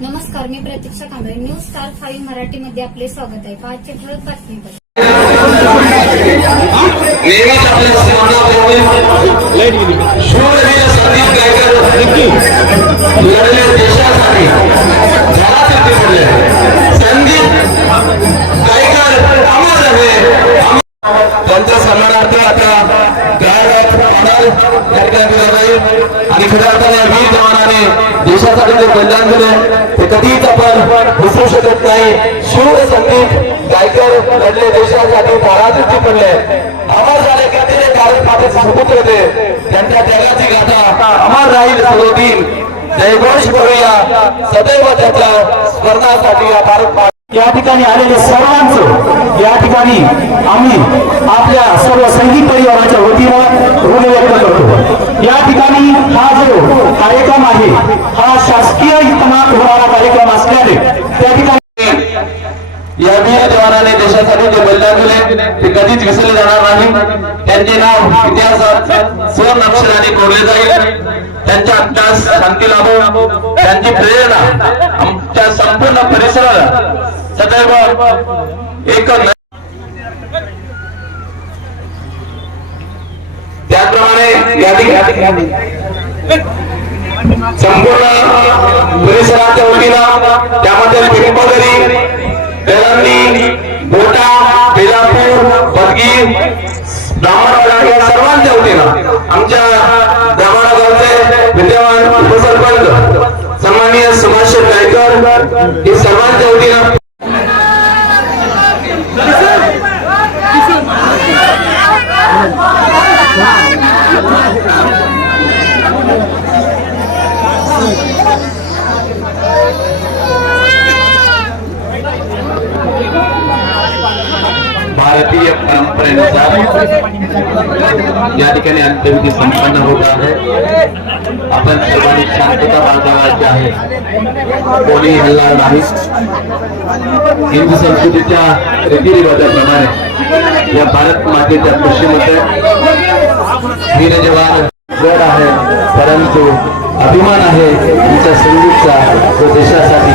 नमस्कार मी Pratiksha Kamble. News star five मराठीमध्ये आपले स्वागत आहे. पाचशे ठळक बातमीपत्र शूरवीर संदीप गायकर देशासाठी आणि खऱ्या अर्थाने वीर जवानाने देशासाठी जे बलिदान दिले ते कधीच आपण विसरू शकत नाही. शिव संदीप गायकर लढले देशासाठी पराजित पडले. अमर झाले की ते भारत मातेचे सुपुत्र ते. त्यांच्या त्यागाची गाथा अमर राहील सर्वदिन जयघोष करूया. सदैव त्याच्या स्मरणासाठी या भारत या ठिकाणी आलेले सर्वांचं या ठिकाणी आम्ही आपल्या सर्व संगीत परिवाराच्या वतीनं ऋण व्यक्त करतो. या ठिकाणी कार्यक्रम आहे. हा शासकीय इतमात होणारा कार्यक्रम असल्याने त्या ठिकाणी या वीर जवानाने देशासाठी जे बलिदान दिले ते कधीच विसरले जाणार नाही. त्यांचे नाव इतिहासात स्वर्ण अक्षराने कोरले जाईल. त्यांच्या अभ्यास शांती लाभो. त्यांची प्रेरणा आमच्या संपूर्ण परिसराला सदैव एक त्याचप्रमाणे या ठिकाणी संपूर्ण परिसराच्या वतीनं त्यामध्ये पिंपदरी बेलंदी गोटा बेलापूर बदगी ब्राह्मणवाडा या सर्वांच्या वतीनं आमच्या ब्राह्मणा गावचे विद्यमान उपसरपंच सन्माननीय सुभाष गायकर हे सर्वांच्या वतीनं परंपरेनुसार या संपन्न होत आहे आपण सर्वांनी शांतता बाळगावायची आहे कोणी हल्ला नाही। हिंदू संस्कृतीच्या रीतिरिवाजाप्रमाणे या भारत मातेच्या कृषीमध्ये वीर जवान गड आहे परंतु अभिमान आहे तुमच्या संगीतचा तो देशासाठी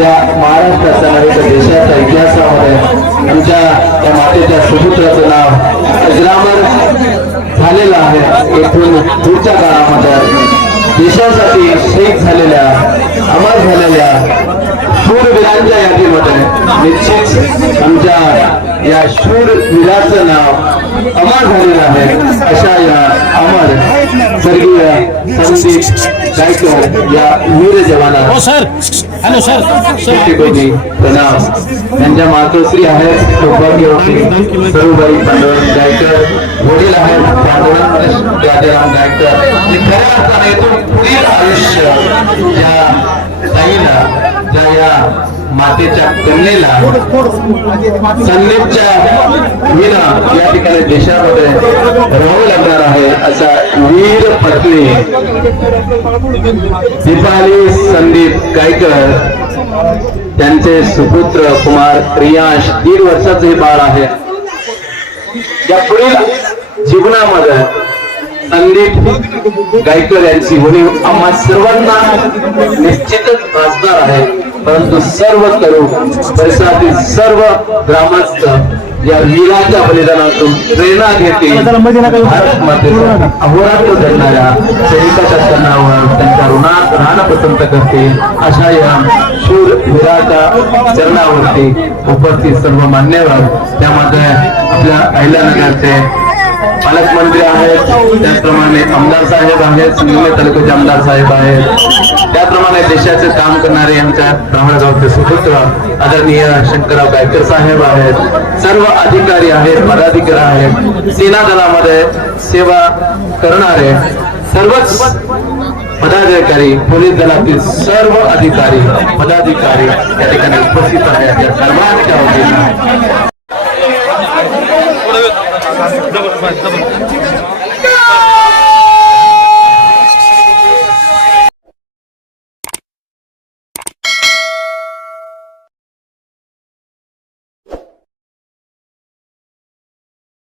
या महाराष्ट्राचा नव्हे तर देशाच्या इतिहासामध्ये आमच्या त्या मातेच्या सुपुत्राचं नाव अजरामर झालेलं आहे. येथून पुढच्या काळामध्ये देशासाठी शहीद झालेल्या अमर झालेल्या शूरवीरांच्या यादीमध्ये निश्चित आमच्या या शूरवीराचं नाव अमर झालेलं आहे. अशा या अमर स्वर्गीय संदीप गायकर या वीर जवाना हो सर. Hello sir. कोटी प्रणाम. त्यांच्या मातोश्री आहेत सौभाग्यवती सरूबाई पांडुरंग गायकर वडील आहेत पांडुरंग राजाराम गायकर हे खऱ्या अर्थाने पुढील आयुष्य या ताईला ज्या या मातेच्या कन्येला संदीपच्या विना या ठिकाणी देशामध्ये राहू लागणार आहे असा वीर पत्नी दीपाली संदीप गायकर. त्यांचे सुपुत्र कुमार प्रियांश दीड वर्षाचे हे बाळ आहे. या पुढील जीवनामध्ये संदीप गायकर यांची उणीव आम्हा सर्वांना निश्चितच भासणार आहे. परंतु सर्व तरुण परिसरातील सर्व ग्रामस्थ या वीराच्या बलिदानातून प्रेरणा घेतील. भारत मातेचा अहोरात्र धरणाऱ्या सैनिकाच्या सणावर त्यांच्या ऋणात राहणं पसंत करतील. अशा या शूर वीराच्या चरणावरती उपस्थित सर्व मान्यवर त्यामध्ये आपल्या अहिल्यानगरचे पालकमंत्री आहेत. त्याचप्रमाणे आमदार साहेब आहेत. सिंधुने तालुक्याचे आमदार साहेब आहेत. त्याचप्रमाणे देशाचे काम करणारे आमच्या ब्राह्मणगावचे सुपुत्र आदरणीय शंकरराव गायकर साहेब आहेत. सर्व अधिकारी आहेत पदाधिकारी आहेत. सेना दलामध्ये सेवा करणारे सर्वच पदाधिकारी पोलीस दलातील सर्व अधिकारी पदाधिकारी या ठिकाणी उपस्थित आहेत. या सर्वांच्या वतीनं.